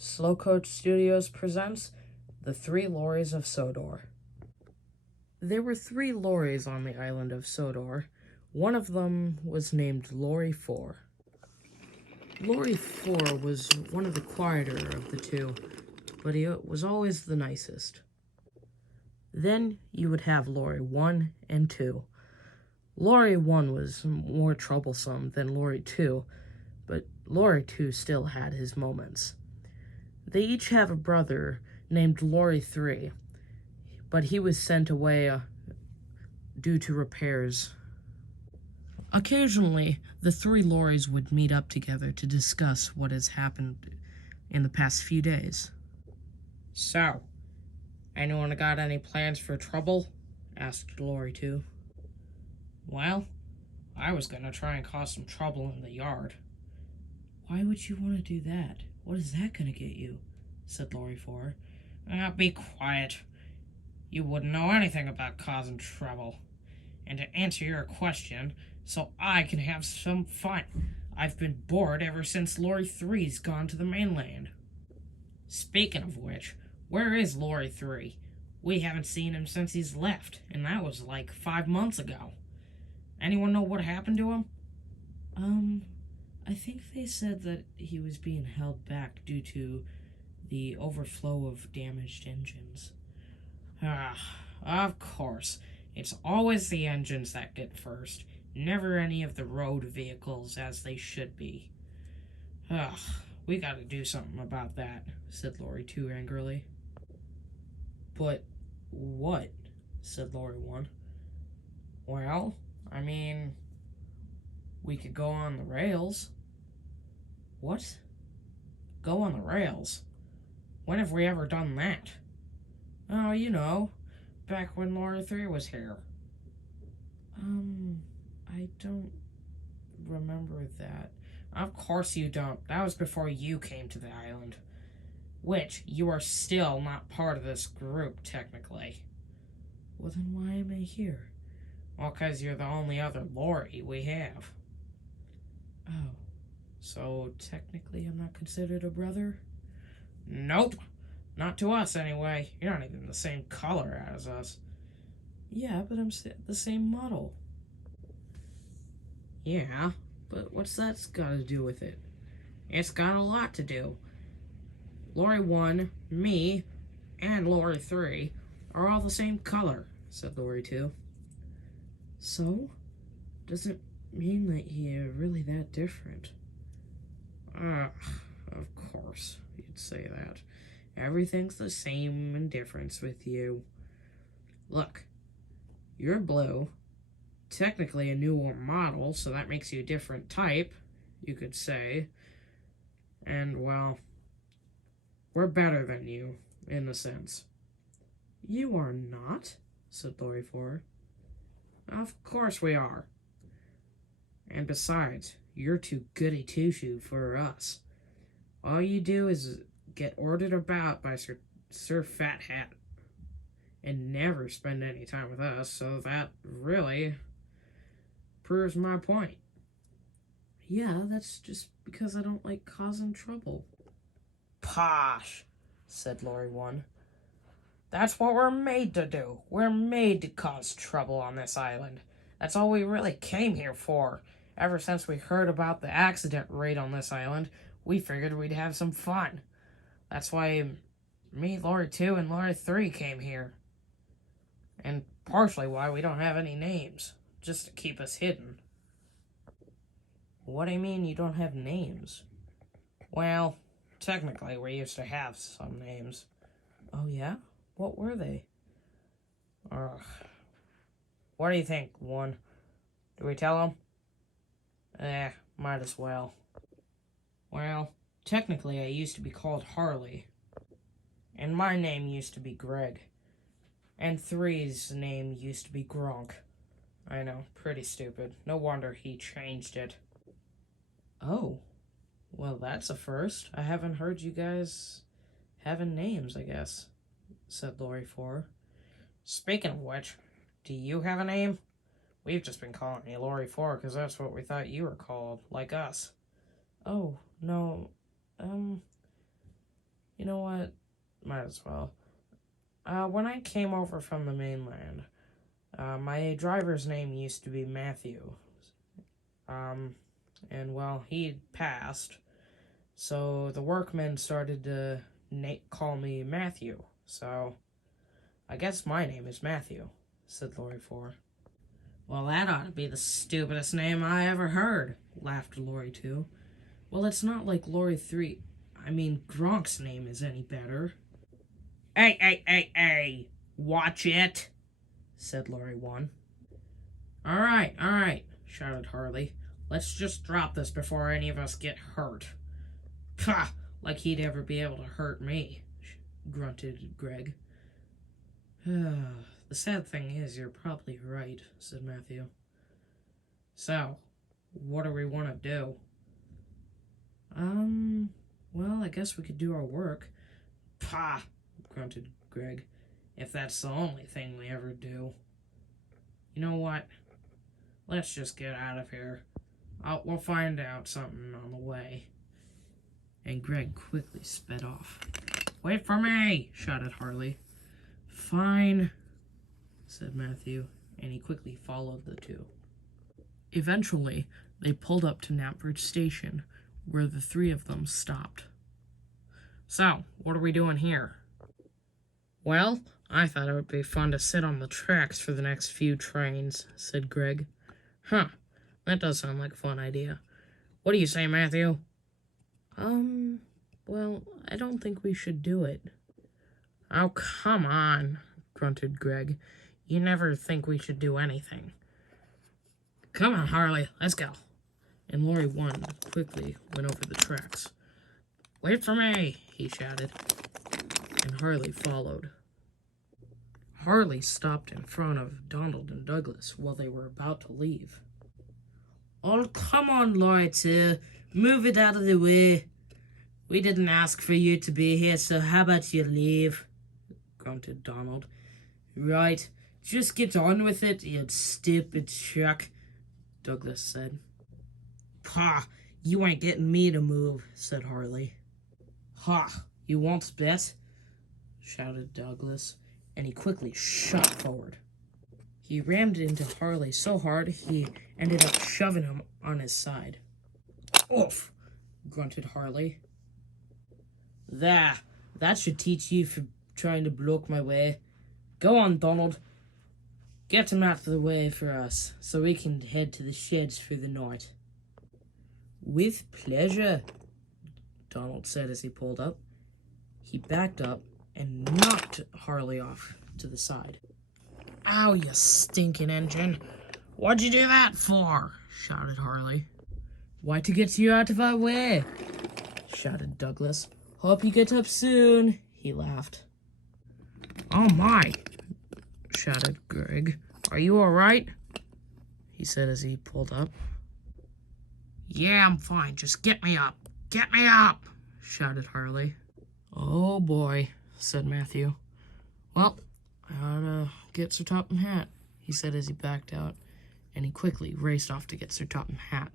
Slow Coach Studios presents The Three Lorrys of Sodor. There were 3 lorrys on the island of Sodor. One of them was named Lorry 4. Lorry 4 was one of the quieter of the two, but he was always the nicest. Then you would have Lorry 1 and 2. Lorry 1 was more troublesome than Lorry 2, but Lorry 2 still had his moments. They each have a brother named Lorry 3, but he was sent away due to repairs. Occasionally, the 3 lorries would meet up together to discuss what has happened in the past few days. So, anyone got any plans for trouble? Asked Lorry 2. Well, I was gonna try and cause some trouble in the yard. Why would you want to do that? What is that gonna get you? Said Lorry 4. Be quiet. You wouldn't know anything about causing trouble. And to answer your question, so I can have some fun. I've been bored ever since Lorry 3's gone to the mainland. Speaking of which, where is Lorry 3? We haven't seen him since he's left, and that was like 5 months ago. Anyone know what happened to him? I think they said that he was being held back due to the overflow of damaged engines. Of course. It's always the engines that get first, never any of the road vehicles as they should be. We gotta do something about that, said Lorry 2 angrily. But what? Said Lorry 1. Well, we could go on the rails. What? Go on the rails? When have we ever done that? Oh, back when Lorry 3 was here. I don't remember that. Of course you don't. That was before you came to the island. Which, you are still not part of this group, technically. Well, then why am I here? Well, 'cause you're the only other lorry we have. Oh. So, technically I'm not considered a brother? Nope. Not to us, anyway. You're not even the same color as us. Yeah, but I'm the same model. Yeah, but what's that got to do with it? It's got a lot to do. Lorry 1, me, and Lorry 3 are all the same color, said Lorry 2. So? Doesn't mean that you're really that different. Of course, you'd say that. Everything's the same in difference with you. Look, you're blue. Technically a newer model, so that makes you a different type, you could say. And, well, we're better than you, in a sense. You are not, said Lorry 4. Of course we are. And besides, you're too goody two-shoe for us. All you do is get ordered about by Sir Fat Hat and never spend any time with us, so that really proves my point. Yeah, that's just because I don't like causing trouble. Posh, said Lorry 1. That's what we're made to do. We're made to cause trouble on this island. That's all we really came here for. Ever since we heard about the accident rate on this island, we figured we'd have some fun. That's why me, Lorry 2, and Lorry 3 came here. And partially why we don't have any names, just to keep us hidden. What do you mean you don't have names? Well, technically we used to have some names. Oh yeah? What were they? What do you think, 1? Do we tell them? Might as well. Well, technically I used to be called Harley. And my name used to be Greg. And 3's name used to be Gronk. I know, pretty stupid. No wonder he changed it. Oh, well that's a first. I haven't heard you guys having names, I guess, said Lorry 4. Speaking of which, do you have a name? We've just been calling you Lorry 4 because that's what we thought you were called, like us. Oh, no, as well. When I came over from the mainland, my driver's name used to be Matthew. And well, he passed, so the workmen started to call me Matthew. So, I guess my name is Matthew, said Lorry 4. Well, that ought to be the stupidest name I ever heard, laughed Lorry 2. Well, it's not like Lorry 3. I mean, Gronk's name is any better. Hey, watch it, said Lorry 1. All right, shouted Harley. Let's just drop this before any of us get hurt. Pah, like he'd ever be able to hurt me, grunted Greg. The sad thing is, you're probably right, said Matthew. So, what do we want to do? Well, I guess we could do our work. Pah, grunted Greg. If that's the only thing we ever do. You know what? Let's just get out of here. We'll find out something on the way. And Greg quickly sped off. Wait for me, shouted Harley. Fine, said Matthew, and he quickly followed the two. Eventually, they pulled up to Knapford Station, where the three of them stopped. So, what are we doing here? Well, I thought it would be fun to sit on the tracks for the next few trains, said Greg. Huh, that does sound like a fun idea. What do you say, Matthew? Well, I don't think we should do it. Oh, come on, grunted Greg. You never think we should do anything. Come on, Harley, let's go. And Lorry 1 quickly went over the tracks. Wait for me, he shouted, and Harley followed. Harley stopped in front of Donald and Douglas while they were about to leave. Oh, come on, Lorry 2. Move it out of the way. We didn't ask for you to be here, so how about you leave? Grunted Donald. Right, just get on with it, you stupid truck, Douglas said. Pah, you ain't getting me to move, said Harley. Ha, you won't bet? Shouted Douglas, and he quickly shot forward. He rammed into Harley so hard he ended up shoving him on his side. Oof, grunted Harley. That should teach you for trying to block my way. Go on, Donald. Get him out of the way for us, so we can head to the sheds for the night. With pleasure, Donald said as he pulled up. He backed up and knocked Harley off to the side. Ow, you stinking engine. What'd you do that for? Shouted Harley. Why, to get you out of our way, shouted Douglas. Hope you get up soon, he laughed. Oh my, shouted Greg. Are you all right? He said as he pulled up. Yeah, I'm fine. Just get me up. Get me up, shouted Harley. Oh boy, said Matthew. Well, I ought to get Sir Topham Hatt, he said as he backed out, and he quickly raced off to get Sir Topham Hatt.